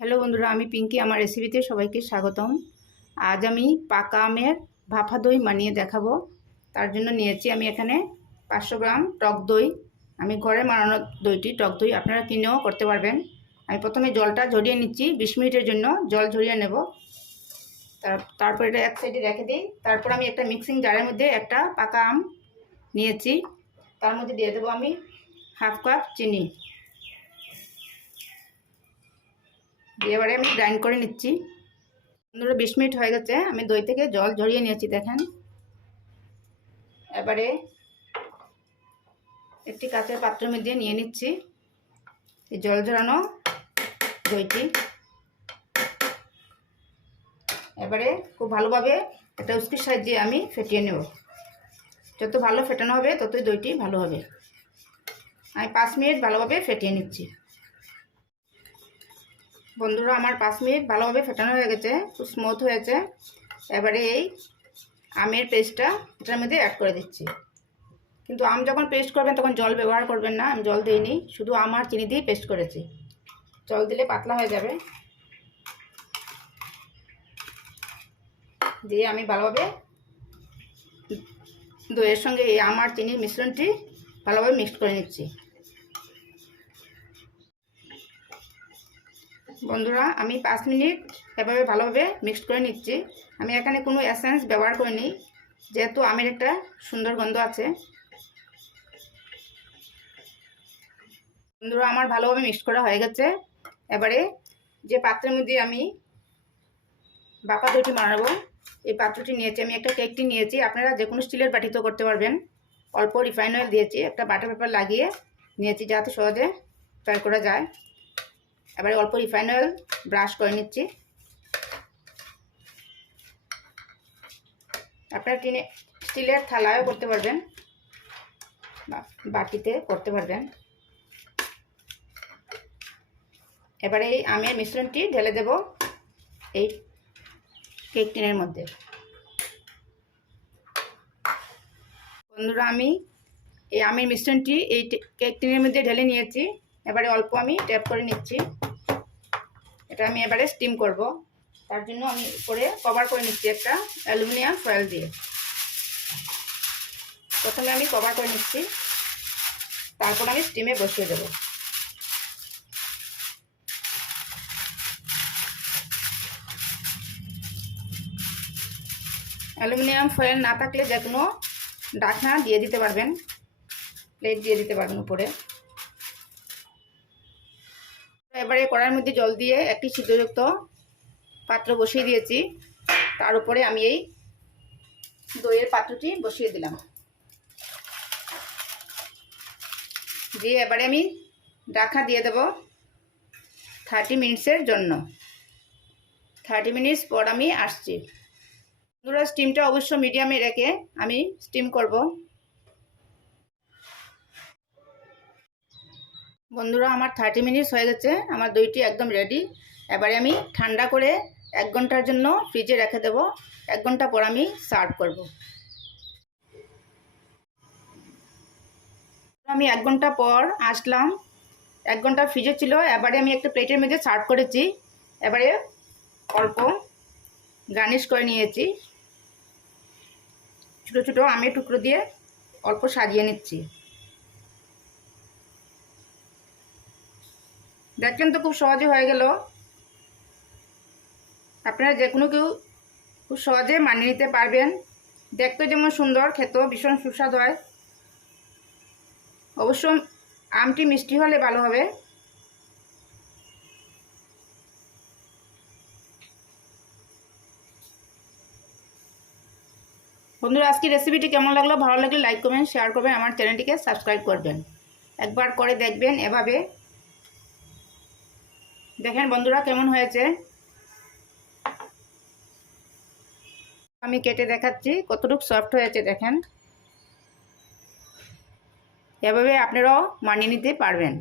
Hello বন্ধুরা, আমি পিঙ্কি। আমার রেসিপিতে সবাইকে স্বাগতম। আজ আমি পাকা আমের ভাপা দই বানিয়ে দেখাবো। তার জন্য নিয়েছি আমি এখানে পাঁচশো গ্রাম টক দই। আমি ঘরে বানানো দইটি, টক দই, আপনারা কিনেও করতে পারবেন। আমি প্রথমে জলটা ঝরিয়ে নিচ্ছি, বিশ মিনিটের জন্য জল ঝরিয়ে নেব। তার তারপর এটা এক সাইডে রেখে দিই। তারপর আমি একটা মিক্সিং জারের মধ্যে একটা পাকা আম নিয়েছি। তার মধ্যে দিয়ে দেবো আমি হাফ কাপ চিনি। দিয়ে এবারে আমি গ্রাইন্ড করে নিচ্ছি। পনেরো বিশ মিনিট হয়ে গেছে। আমি দই থেকে জল ঝরিয়ে নিয়েছি, দেখেন। এবারে একটি কাঁচের পাত্রের মধ্যে নিয়ে নিচ্ছি এই জল ঝরানো দইটি। এবারে খুব ভালোভাবে একটা উস্কির সাহায্যে আমি ফেটিয়ে নেব। যত ভালো ফেটানো হবে, ততই দইটি ভালো হবে। আমি পাঁচ মিনিট ভালোভাবে ফেটিয়ে নিচ্ছি। বন্ধুরা, আমার পাঁচ মিনিট ভালোভাবে ফেটানো হয়ে গেছে, খুব স্মুথ হয়েছে। এবারে এই আমের পেস্টটা এটার মধ্যে অ্যাড করে দিচ্ছি। কিন্তু আম যখন পেস্ট করবেন, তখন জল ব্যবহার করবেন না, আমি জল দিইনি, শুধু আম আর চিনি দিয়েই পেস্ট করেছি। জল দিলে পাতলা হয়ে যাবে। দিয়ে আমি ভালোভাবে দইয়ের সঙ্গে এই আম আর চিনির মিশ্রণটি ভালোভাবে মিক্সড করে নিচ্ছি। বন্ধুরা, আমি পাঁচ মিনিট এভাবে ভালোভাবে মিক্সড করে নিচ্ছি। আমি এখানে কোনো এসেন্স ব্যবহার করিনি, যেহেতু আমের একটা সুন্দর গন্ধ আছে। বন্ধুরা, আমার ভালোভাবে মিক্সড করা হয়ে গেছে। এবারে যে পাত্রের মধ্যে আমি বাপা দইটি বানাবো, এই পাত্রটি নিয়েছি। আমি একটা কেকটি নিয়েছি। আপনারা যে কোনো স্টিলের বাটিতেও করতে পারবেন। অল্প রিফাইন অয়েল দিয়েছি, একটা বাটার পেপার লাগিয়ে নিয়েছি যাতে সহজে ফ্রাই করা যায়। এবারে অল্প রিফাইন অয়েল ব্রাশ করে নিচ্ছি। আপনারা টিনে স্টিলের থালায়ও করতে পারবেন বাটিতে করতে পারবেন। এবারে এই আমের মিশ্রণটি ঢেলে দেব এই কেক টিনের মধ্যে। বন্ধুরা, আমি এই আমের মিশ্রণটি এই কেক টিনের মধ্যে ঢেলে নিয়েছি। এবারে অল্প আমি ট্যাপ করে নিচ্ছি। এটা আমি এবারে স্টিম করব। তার জন্য আমি উপরে কভার করে নিচ্ছি একটা অ্যালুমিনিয়াম ফয়েল দিয়ে। প্রথমে আমি কভার করে নিচ্ছি। তারপর আমি স্টিমে বসিয়ে দেব। অ্যালুমিনিয়াম ফয়েল না থাকলে যে কোনো ডাকনা দিয়ে দিতে পারবেন। প্লেট দিয়ে দিতে পারবেন উপরে। এবারে কড়াইয়ের মধ্যে জল দিয়ে একটি ছিদ্রযুক্ত পাত্র বসিয়ে দিয়েছি। তার উপরে আমি এই দইয়ের পাত্রটি বসিয়ে দিলাম। দিয়ে এবারে আমি ডাকা দিয়ে দেব থার্টি মিনিটসের জন্য। থার্টি মিনিটস পর আমি আসছি। বন্ধুরা স্টিমটা অবশ্য মিডিয়ামে রেখে আমি স্টিম করব। বন্ধুরা, আমার থার্টি মিনিটস হয়ে গেছে। আমার দইটি একদম রেডি এবারে আমি ঠান্ডা করে এক ঘণ্টার জন্য ফ্রিজে রেখে দেব। এক ঘণ্টা পর আমি সার্ভ করব। আমি এক ঘণ্টা পর আসলাম। এক ঘণ্টা ফ্রিজে ছিল। এবারে আমি একটা প্লেটের মধ্যে সার্ভ করেছি। এবারে অল্প গার্নিশ করে নিয়েছি। ছোটো ছোটো আমের টুকরো দিয়ে অল্প সাজিয়ে নিচ্ছি। দেখছেন তো খুব সহজে হয়ে গেল। আপনারা যে কোনো কেউ খুব সহজে মানিয়ে নিতে পারবেন। দেখতে যেমন সুন্দর, খেতেও ভীষণ সুস্বাদু হয়। অবশ্য আমটি মিষ্টি হলে ভালো হবে। বন্ধুরা আজকে রেসিপিটি কেমন লাগল? ভালো লাগলে লাইক করবেন শেয়ার করবেন। আমার চ্যানেলটিকে সাবস্ক্রাইব করবেন। একবার করে দেখবেন এভাবে। দেখেন বন্ধুরা কেমন হয়েছে? আমি কেটে দেখাচ্ছি কতটুকু সফট হয়েছে, দেখেন। এভাবে আপনারাও মানিয়ে নিতে পারবেন।